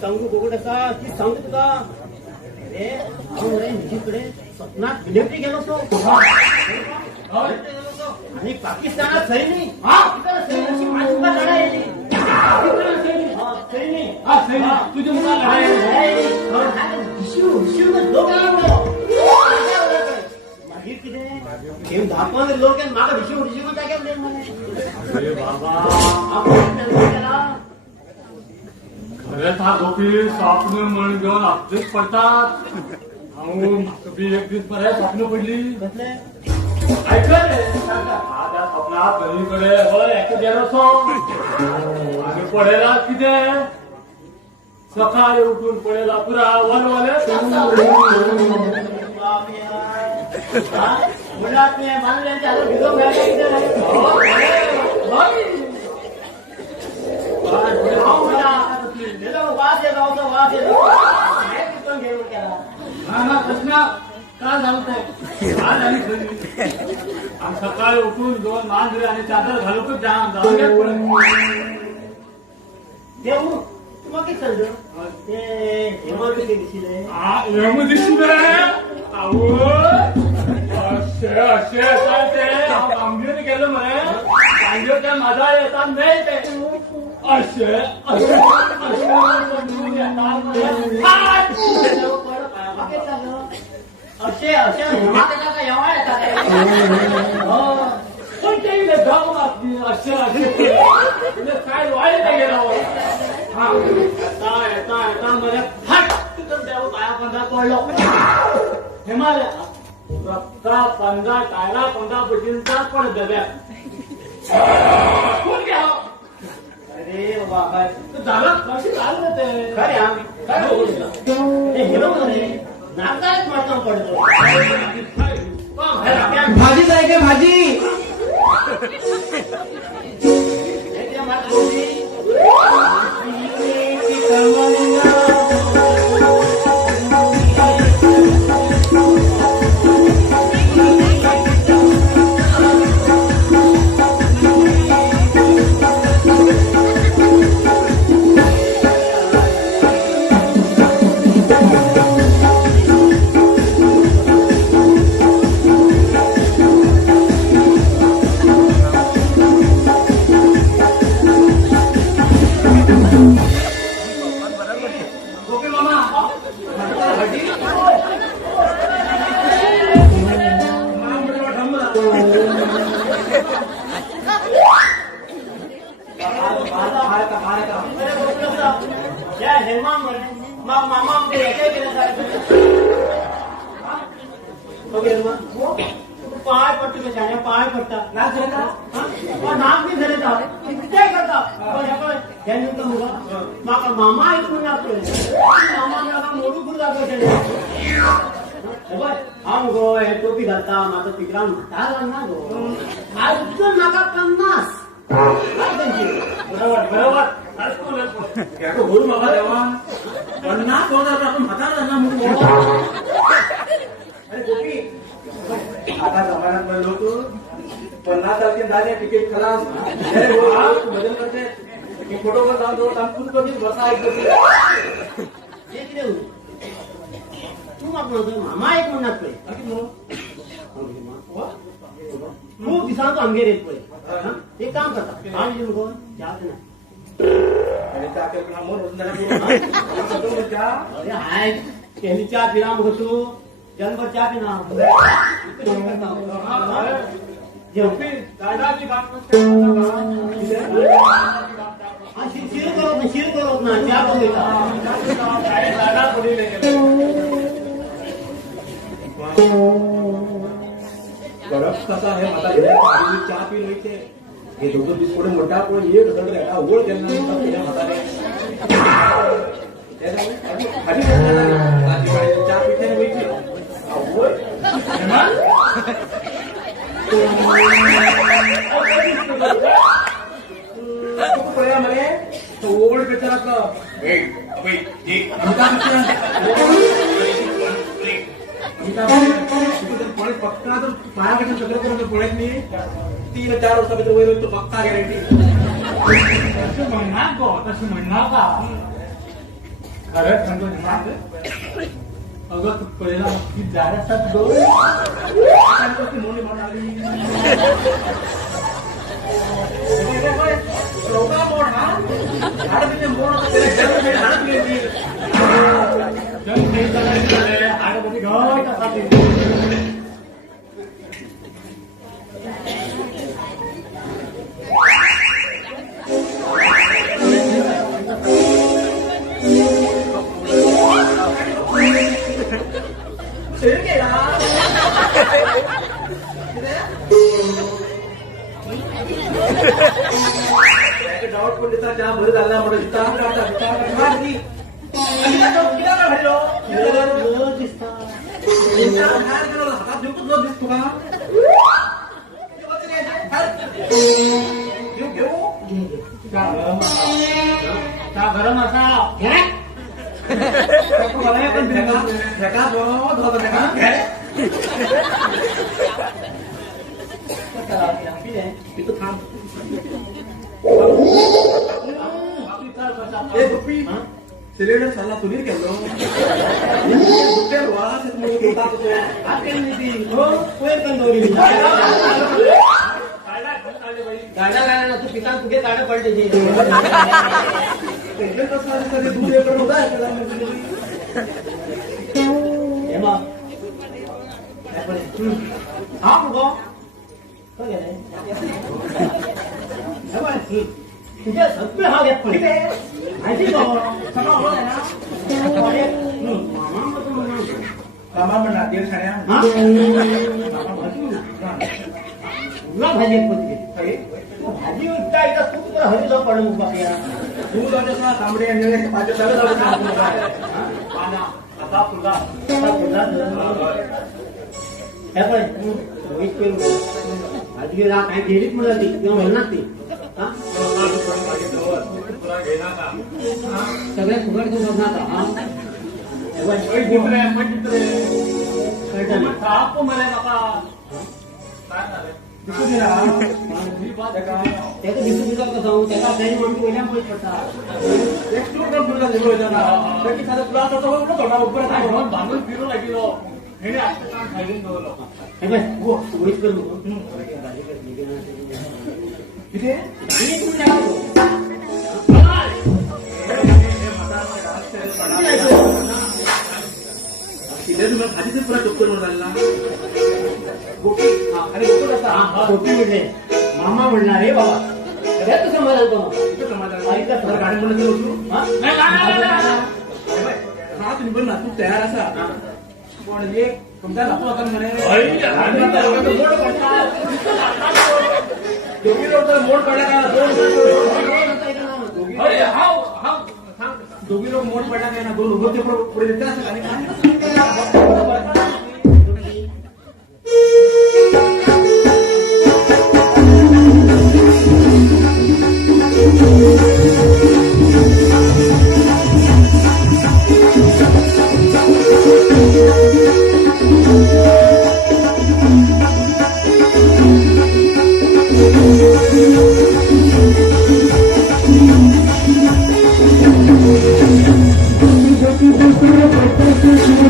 सांगू बघू कसा ती सांगू तुका रे रे निजीकडे स्वप्नात डिलिव्हरी गेलो तो आणि पाकिस्तानात सैनी सैन्याची माझी लढाई आली सैनी तुझी मुला लढाई मागीर कितें दहा पंदरा लोक म्हाका भिशी जाग्यार अरे बाबा अरे था गोपी स्वप्न म्हण घेऊन आपलीच पडतात बी एक दीस बरे स्वप्न पडली ऐकलं त्या स्वप्नात बहिणीकडे एक गेलो आणि पडेला किती सकाळी उठून पडेला पुरा वनवाले प्रश्न काय झालं सकाळी उठून दोन मांजरे आणि चादर घालून जाऊन आंबीने गेलो म्हणे सांगे मजा येतात नाही ते असे असे असे असे काय वाईट गेला येता येता येता मला फट पाया पंधरा पडलो हिमालय रक्ता पंधरा टायरा पंधरा बटींचा पण डब्या कोण घ्या अरे बाबा झालं कशी झालं ते खरे काय हिरो मध्ये नाकात मारता पडतो भाजी जाय का भाजी पाय पडतो पाय पडता नाक झाला नाक बी झाले किती करता म्हाका मामा ऐकून लागतोय मामा म्हाका मोडू करून दाखवतले हांव गो हे टोपी घालता म्हाका पिकरान म्हातार ना गो आज म्हाका 50 बरोबर बरोबर बोलू बाबा देवा 50 आपण म्हातार जाणार म्हणून अरे गोपी आता जमान्यात लोक 50 झाले तिकीट खलास बदल करते फोटो वर जाऊन तात्पुरत कधी बसा तू मामा एक म्हणणार पळय खूप दिसांचो आमगेर येत पळय एक काम करता जात ना आणि त्या केला मन होत नाही अरे हाय त्यांनी चहा पिला होतो जन्मभर चहा पिना जेवपी शिर करत ना चहा कसा आहे माझा चहा पी व्हायचे हे दोघं दिस पुढे मोठा पण एक जण ओळ केला म्हातारे चहा पिठाने व्हायची मला ओळ बेचारा पक्का तर पायाकडे सगळं करून पळत नाही 3-4 वर्षापर्यंत वैर तो पक्का गॅरंटी तसं म्हणणार का खरंच सांगतो अगं तू पहिला जाण्यासाठी मोठी म्हणून आली मोड हा झाड मोड डाऊट पण त्याचा चहा भर झाला म्हणून हातात घेऊ दिसतो का गरम असा सिलेंडर सल्ला तुम्ही केलो गाड्या तू पिता तुझे गाड्या पडते हा बघ तुझ्या सगळे हा घेत पडते माहिती कामा म्हणणार दीड साड्या भाजी भाजी विकता एकदा खूप तर हरी जाऊ पडेल बाकी दूध तांबडे आणि आता तुला भाजी काय गेलीच म्हणत ती किंवा म्हणणार ती सगळ्या फुकट तू बघणार त्याचं दिसून दिला कसं जाऊ त्याला आपल्याला म्हणून पहिल्यामुळे पडतात बांधून फिरू लागलो हे उडीच करू किती तुम्हाला भाजीचे पुरा डॉक्टर म्हणून झाला गोपी अरे गोपी कसा गोपी म्हणले मामा म्हणणार रे बाबा सगळ्यात समाधान तो समाधान गाडी म्हणून हा तुम्ही पण नातू तयार असा पण एक तुमच्या नातू आता म्हणे मोड पडला का दोघी लोक मोड पडला काय ना दोन उभं पुढे देते असं आणि Thank you.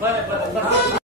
बरं